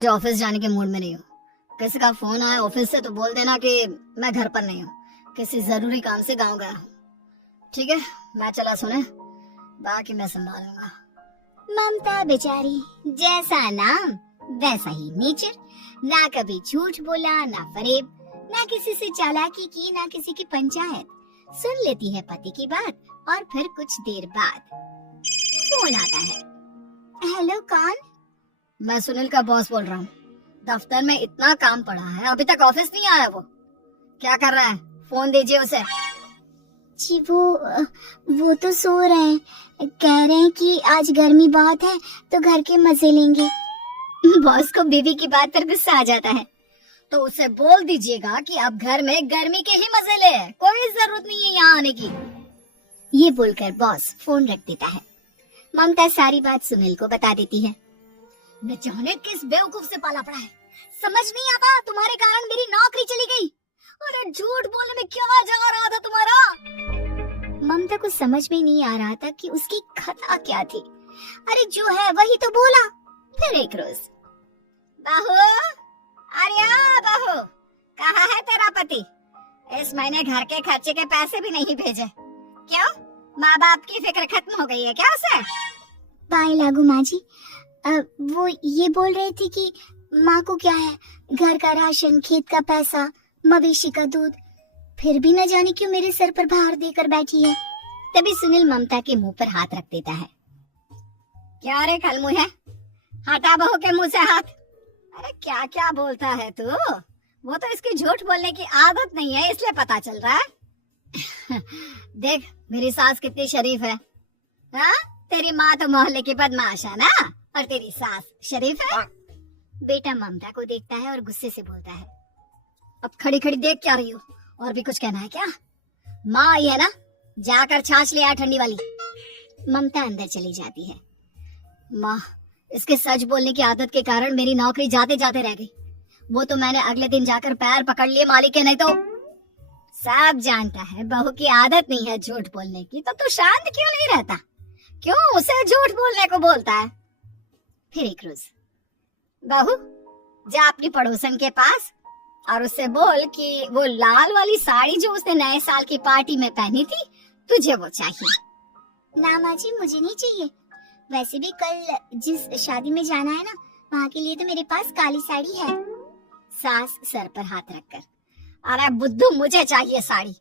जो ऑफिस जाने के मूड में नहीं हूँ। किसी का फोन आया ऑफिस से तो बोल देना कि मैं घर पर नहीं हूँ, किसी जरूरी काम से गांव गया हूँ। ठीक है, मैं चला सुने, बाकी मैं संभालूंगा। ममता बेचारी, जैसा नाम वैसा ही नेचर। ना कभी झूठ बोला, ना फरेब, ना किसी से चालाकी की, ना किसी की पंचायत। सुन लेती है पति की बात और फिर कुछ देर बाद फोन आता है। हेलो, कौन? मैं सुनील का बॉस बोल रहा हूँ। दफ्तर में इतना काम पड़ा है, अभी तक ऑफिस नहीं आया। वो क्या कर रहा है? फोन दीजिए उसे। जी वो तो सो रहे हैं। कह रहे हैं कि आज गर्मी बहुत है तो घर के मजे लेंगे। बॉस को बीवी की बात पर गुस्सा आ जाता है। तो उसे बोल दीजिएगा कि अब घर में गर्मी के ही मजे ले, कोई जरूरत नहीं है यहाँ आने की। ये बोलकर बॉस फोन रख देता है। ममता सारी बात सुनील को बता देती है। न जाने किस बेवकूफ से पाला पड़ा है, समझ नहीं आता। तुम्हारे कारण मेरी नौकरी चली गई। अरे झूठ बोलने में क्या जा रहा था तुम्हारा? ममता को समझ में नहीं आ रहा था कि उसकी खता क्या थी। अरे जो है वही तो बोला। फिर एक रोज, बहू, अरे बहू, कहाँ है तेरा पति? इस महीने घर के खर्चे के पैसे भी नहीं भेजे। क्यों? माँ बाप की फिक्र खत्म हो गई है क्या उसे? पाए लागू माँ जी, वो ये बोल रहे थे कि माँ को क्या है, घर का राशन, खेत का पैसा, मवेशी का दूध, फिर भी न जाने क्यों मेरे सर पर भार देकर बैठी है। तभी सुनील ममता के मुंह पर हाथ रख देता है। क्या रे खलमुँह है, हटा बहू के मुंह से हाथ। अरे क्या क्या बोलता है तू? वो तो इसकी झूठ बोलने की आदत नहीं है, इसलिए पता चल रहा है। देख मेरी सास कितनी शरीफ है। हाँ, तेरी माँ तो मोहल्ले की बदमाश है ना, और तेरी सास शरीफ है। बेटा ममता को देखता है और गुस्से से बोलता है। अब खड़ी खड़ी देख क्या रही हो? और भी कुछ कहना है क्या? माँ आई है ना, जाकर छाछ ले आ ठंडी वाली। ममता अंदर चली जाती है। माँ, इसके सच बोलने की आदत के कारण मेरी नौकरी जाते जाते रह गई। वो तो मैंने अगले दिन जाकर पैर पकड़ लिए मालिक के, नहीं तो। सब जानता है बहू की आदत नहीं है झूठ बोलने की, तो तू शांत क्यों नहीं रहता? क्यों उसे झूठ बोलने को बोलता है? फिर एक रोज, बहू, जा अपनी पड़ोसन के पास और उससे बोल कि वो लाल वाली साड़ी जो उसने नए साल की पार्टी में पहनी थी, तुझे वो चाहिए। ना माँ जी, मुझे नहीं चाहिए। वैसे भी कल जिस शादी में जाना है ना, वहाँ के लिए तो मेरे पास काली साड़ी है। सास सर पर हाथ रखकर, अरे बुद्धू, मुझे चाहिए साड़ी।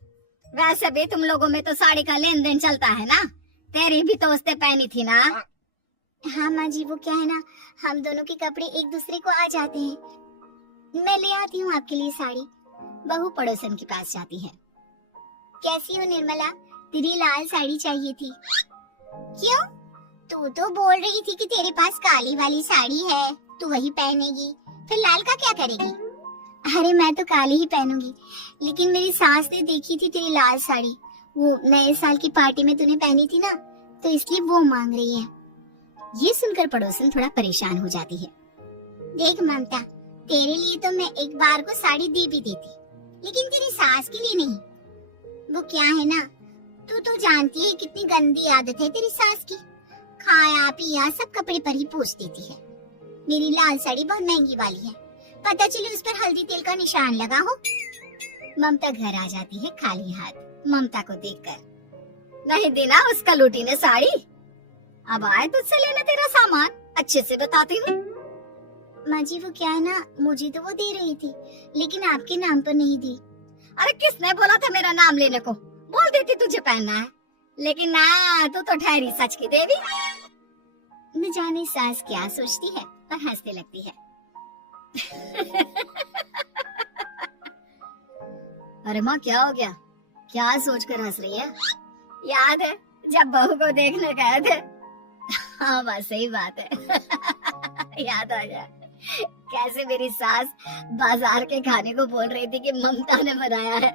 वैसे भी तुम लोगों में तो साड़ी का लेन देन चलता है ना, तेरी भी तो उसने पहनी थी ना। हाँ माँ जी, वो क्या है ना, हम दोनों के कपड़े एक दूसरे को आ जाते हैं। मैं ले आती हूँ आपके लिए साड़ी। बहू पड़ोसन के पास जाती है। कैसी हो निर्मला, तेरी लाल साड़ी चाहिए थी। क्यों? तू तो बोल रही थी कि तेरे पास काली वाली साड़ी है, तू वही पहनेगी, फिर लाल का क्या करेगी? अरे मैं तो काली ही पहनूंगी, लेकिन मेरी सास ने देखी थी तेरी लाल साड़ी, वो नए साल की पार्टी में तूने पहनी थी ना, तो इसलिए वो मांग रही है। ये सुनकर पड़ोसन थोड़ा परेशान हो जाती है। देख ममता, तेरे लिए तो मैं एक बार को साड़ी दे भी देती, लेकिन तेरी सास के लिए नहीं। वो क्या है ना, तू तो जानती है कितनी गंदी आदत है तेरी सास की। खाया पिया सब कपड़े पर ही पोंछ देती है। मेरी लाल साड़ी बहुत महंगी वाली है, पता चले उस पर हल्दी तेल का निशान लगा हो। ममता घर आ जाती है खाली हाथ ममता को देखकर। नहीं देना उसका लूटी ने साड़ी। अब आए तुझसे लेने तेरा सामान, अच्छे से बताती हूँ। माँ जी, वो क्या है ना, मुझे तो वो दे रही थी, लेकिन आपके नाम पर नहीं दी। अरे किसने बोला था मेरा नाम लेने को? बोल देती तुझे पहनना है, लेकिन ना, तू तो ठहरी सच की देवी। न जाने सास क्या सोचती है और हंसने लगती है। अरे माँ, क्या हो गया? क्या सोचकर हंस रही है? याद है जब बहू को देखने गए थे? हाँ बस सही बात है। याद आ गया कैसे मेरी सास बाजार के खाने को बोल रही थी कि ममता ने बनाया है।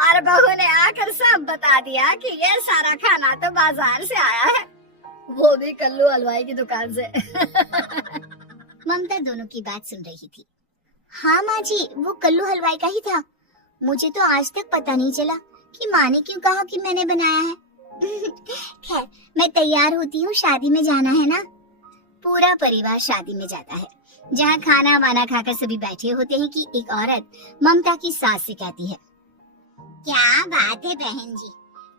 और बहू ने आकर सब बता दिया कि ये सारा खाना तो बाजार से आया है, वो भी कल्लू हलवाई की दुकान से। ममता दोनों की बात सुन रही थी। हाँ माँ जी, वो कल्लू हलवाई का ही था। मुझे तो आज तक पता नहीं चला कि माँ ने क्यों कहा कि मैंने बनाया है। खैर, मैं तैयार होती हूँ, शादी में जाना है ना। पूरा परिवार शादी में जाता है, जहाँ खाना वाना खाकर सभी बैठे होते हैं कि एक औरत ममता की सास से कहती है, क्या बात है बहन जी,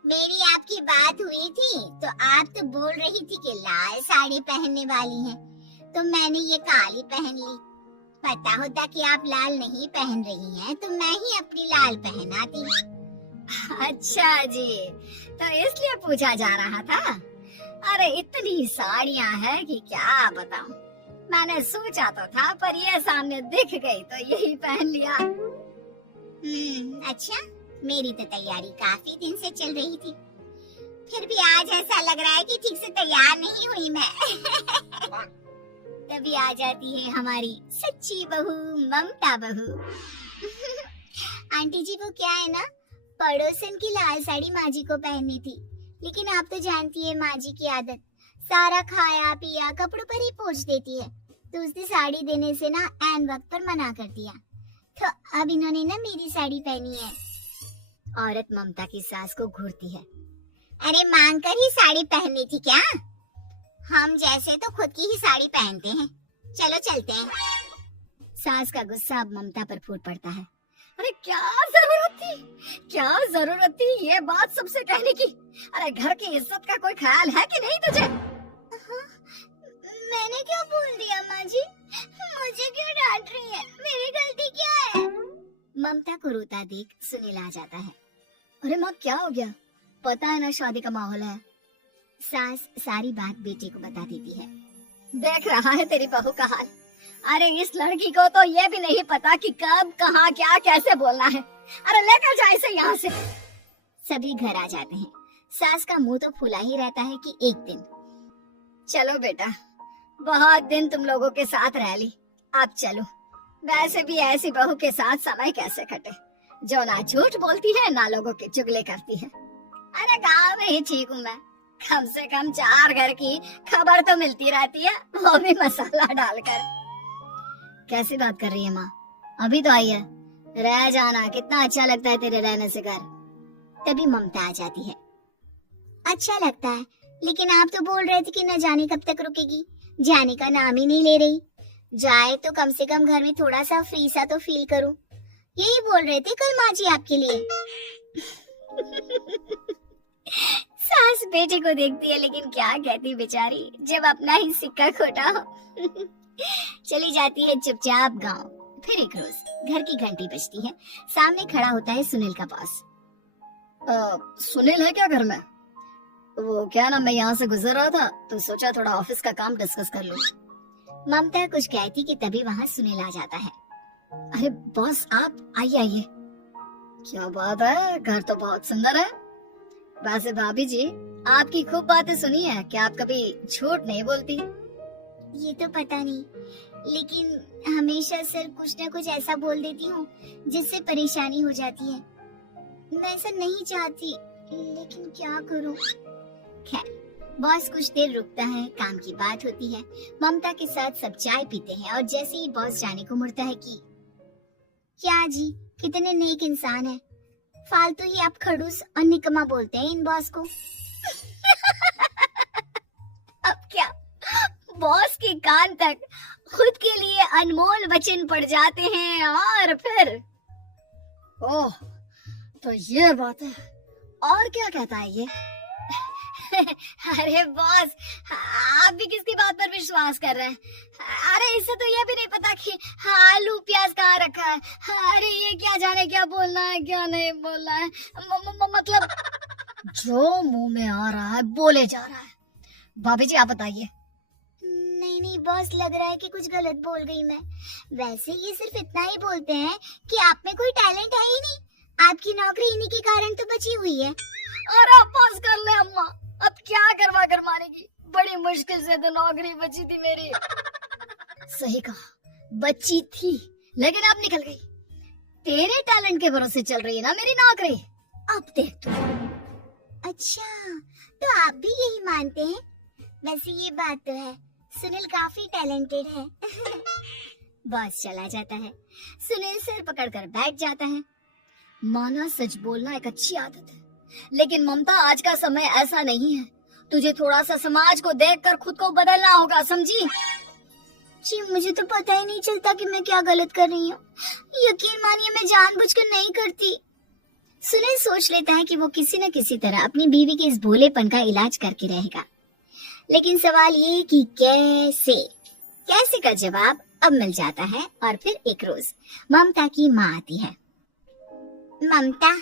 मेरी आपकी बात हुई थी तो आप तो बोल रही थी कि लाल साड़ी पहनने वाली हैं, तो मैंने ये काली पहन ली। पता होता कि आप लाल नहीं पहन रही हैं तो मैं ही अपनी लाल पहनाती। अच्छा जी, तो इसलिए पूछा जा रहा था। अरे इतनी साड़ियाँ हैं कि क्या बताऊं। मैंने सोचा तो था, पर ये सामने दिख गई तो यही पहन लिया। अच्छा, मेरी तो तैयारी काफी दिन से चल रही थी, फिर भी आज ऐसा लग रहा है कि ठीक से तैयार नहीं हुई मैं। तभी आ जाती है हमारी सच्ची बहू ममता बहू। आंटी जी, वो क्या है ना, पड़ोसन की लाल साड़ी माँ जी को पहननी थी, लेकिन आप तो जानती है माँ जी की आदत, सारा खाया पिया कपड़ों पर ही पोंछ देती है, तो उसने साड़ी देने से ना ऐन वक्त पर मना कर दिया, तो अब इन्होंने ना मेरी साड़ी पहनी है। औरत ममता की सास को घूरती है, अरे मांग कर ही साड़ी पहननी थी क्या? हम जैसे तो खुद की ही साड़ी पहनते हैं, चलो चलते हैं। सास का गुस्सा अब ममता पर फूट पड़ता है। अरे क्या जरूरत थी ये बात सबसे कहने की? अरे घर की इज्जत का कोई ख्याल है कि नहीं तुझे? मैंने क्या बोल दिया माँ जी? मुझे क्यों डांट रही है? मेरी गलती क्या है? ममता को रोता देख सुनील आ जाता है। अरे माँ, क्या हो गया? पता है ना शादी का माहौल है। सास सारी बात बेटे को बता देती है। देख रहा है तेरी बहू का हाल। अरे इस लड़की को तो ये भी नहीं पता कि कब कहाँ क्या कैसे बोलना है। अरे लेकर जा इसे यहाँ से। सभी घर आ जाते हैं। सास का मुंह तो फुला ही रहता है कि एक दिन। चलो बेटा, बहुत दिन तुम लोगों के साथ रह ली, अब चलो। वैसे भी ऐसी बहू के साथ समय कैसे कटे, जो ना झूठ बोलती है ना लोगों की चुगली करती है। अरे गाँव में ही ठीक हूँ मैं, कम से कम 4 घर की खबर तो मिलती रहती है, वो भी मसाला डालकर। कैसी बात कर रही है माँ? अभी तो आई है, रह जाना, कितना अच्छा लगता है तेरे रहने से घर। तभी ममता आ जाती है। अच्छा लगता है, लेकिन आप तो बोल रहे थे कि न जाने कब तक रुकेगी, जाने का नाम ही नहीं ले रही। जाए तो कम से कम घर में थोड़ा सा फ्री सा तो फील करूं, यही बोल रहे थे कल माँ जी आपके लिए। सास बेटे को देखती है, लेकिन क्या कहती बेचारी, जब अपना ही सिक्का खोटा हो। चली जाती है चुपचाप गांव। फिर एक रोज घर की घंटी बजती है। सामने खड़ा होता है सुनील का बॉस। सुनील है क्या घर में? वो क्या ना, मैं यहाँ से गुजर रहा था तो सोचा थोड़ा ऑफिस का काम डिस्कस कर लूं। ममता कुछ कहती कि तभी वहाँ सुनील आ जाता है। अरे बॉस, आप आइए आइए। क्या बात है, घर तो बहुत सुंदर है। वैसे भाभी जी, आपकी खूब बातें सुनी है कि आप कभी झूठ नहीं बोलती। ये तो पता नहीं, लेकिन हमेशा सर कुछ न कुछ ऐसा बोल देती हूँ जिससे परेशानी हो जाती है। मैं ऐसा नहीं चाहती, लेकिन क्या करूँ। खैर, बॉस कुछ देर रुकता है, काम की बात होती है। ममता के साथ सब चाय पीते हैं और जैसे ही बॉस जाने को मुड़ता है कि क्या जी, कितने नेक इंसान हैं, फालतू ही आप खड़ूस और निकम्मा बोलते हैं इन बॉस को। अब क्या, बॉस के कान तक खुद के लिए अनमोल वचन पड़ जाते हैं और फिर ओह, तो ये बात है। और क्या कहता है ये? अरे बॉस, आप भी किसकी बात पर विश्वास कर रहे हैं? अरे इसे तो ये भी नहीं पता कि आलू प्याज कहाँ रखा है। अरे ये क्या जाने क्या बोलना है क्या नहीं बोलना है। मतलब जो मुंह में आ रहा है बोले जा रहा है। भाभी जी आप बताइए। नहीं बॉस, लग रहा है कि कुछ गलत बोल गई मैं। वैसे ये सिर्फ इतना ही बोलते हैं कि आप में कोई टैलेंट है ही नहीं, आपकी नौकरी इन्हीं के कारण तो बची हुई है। अरे पास कर ले अम्मा, अब क्या करवा कर मारेगी, बड़ी मुश्किल से तो नौकरी बची थी मेरी। सही कहा, बची थी, लेकिन अब निकल गई। तेरे टैलेंट के भरोसे चल रही है ना मेरी नौकरी, अब देख तू। अच्छा, तो आप भी यही मानते हैं? वैसे ये बात तो है, सुनील काफी टैलेंटेड है। बॉस चला जाता है। सुनील सिर पकड़कर बैठ जाता है। माना सच बोलना एक अच्छी आदत है, लेकिन ममता आज का समय ऐसा नहीं है। तुझे थोड़ा सा समाज को देखकर खुद को बदलना होगा, समझी? जी मुझे तो पता ही नहीं चलता कि मैं क्या गलत कर रही हूँ। यकीन मानिए मैं जानबूझकर नहीं करती। सुनील सोच लेता है कि वो किसी न किसी तरह अपनी बीवी के इस भोलेपन का इलाज करके रहेगा, लेकिन सवाल ये कि कैसे का जवाब अब मिल जाता है। और फिर एक रोज ममता की माँ आती है। ममता,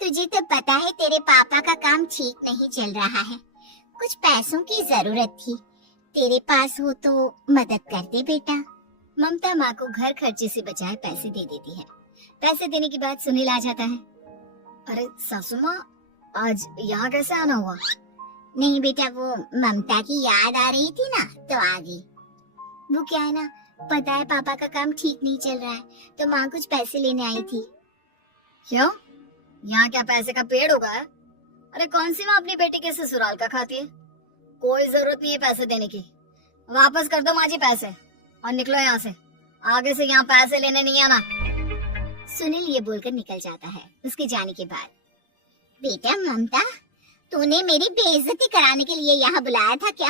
तुझे तो पता है तेरे पापा का काम ठीक नहीं चल रहा है, कुछ पैसों की जरूरत थी, तेरे पास हो तो मदद कर दे बेटा। ममता माँ को घर खर्चे से बचाए पैसे दे देती है। पैसे देने के बाद सुनील आ जाता है। अरे सासू माँ, आज यहाँ कैसे आना हुआ? नहीं बेटा, वो ममता की याद आ रही थी ना तो आ गई। वो क्या है ना, पता है पापा का काम ठीक नहीं चल रहा है, तो माँ कुछ पैसे लेने आई थी। क्यों? यहाँ क्या पैसे का पेड़ उगा है? अरे कौन सी माँ अपनी बेटी के ससुराल का खाती है? कोई जरूरत नहीं है पैसे देने की। वापस कर दो माँ जी पैसे और निकलो यहाँ से। आगे से यहाँ पैसे लेने नहीं आना। सुनील ये बोलकर निकल जाता है। उसके जाने के बाद, बेटा ममता, तूने मेरी बेइज्जती कराने के लिए यहाँ बुलाया था क्या?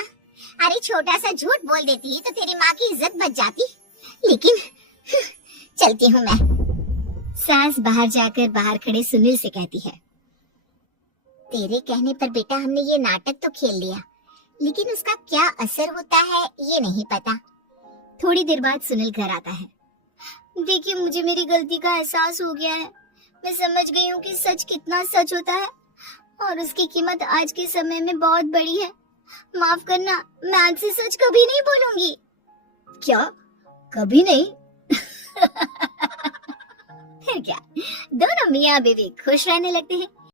अरे छोटा सा झूठ बोल देती तो तेरी माँ की इज्जत बच जाती, लेकिन चलती हूँ मैं। सास बाहर जाकर बाहर खड़े सुनील से कहती है, तेरे कहने पर बेटा हमने ये नाटक तो खेल लिया, लेकिन उसका क्या असर होता है ये नहीं पता। थोड़ी देर बाद सुनील घर आता है। देखिए मुझे मेरी गलती का एहसास हो गया है। मैं समझ गई हूँ कि सच कितना सच होता है और उसकी कीमत आज के समय में बहुत बड़ी है। माफ करना, मैं आज से सच कभी नहीं बोलूंगी। क्या? कभी नहीं? फिर क्या, दोनों मियाँ बीवी खुश रहने लगते हैं।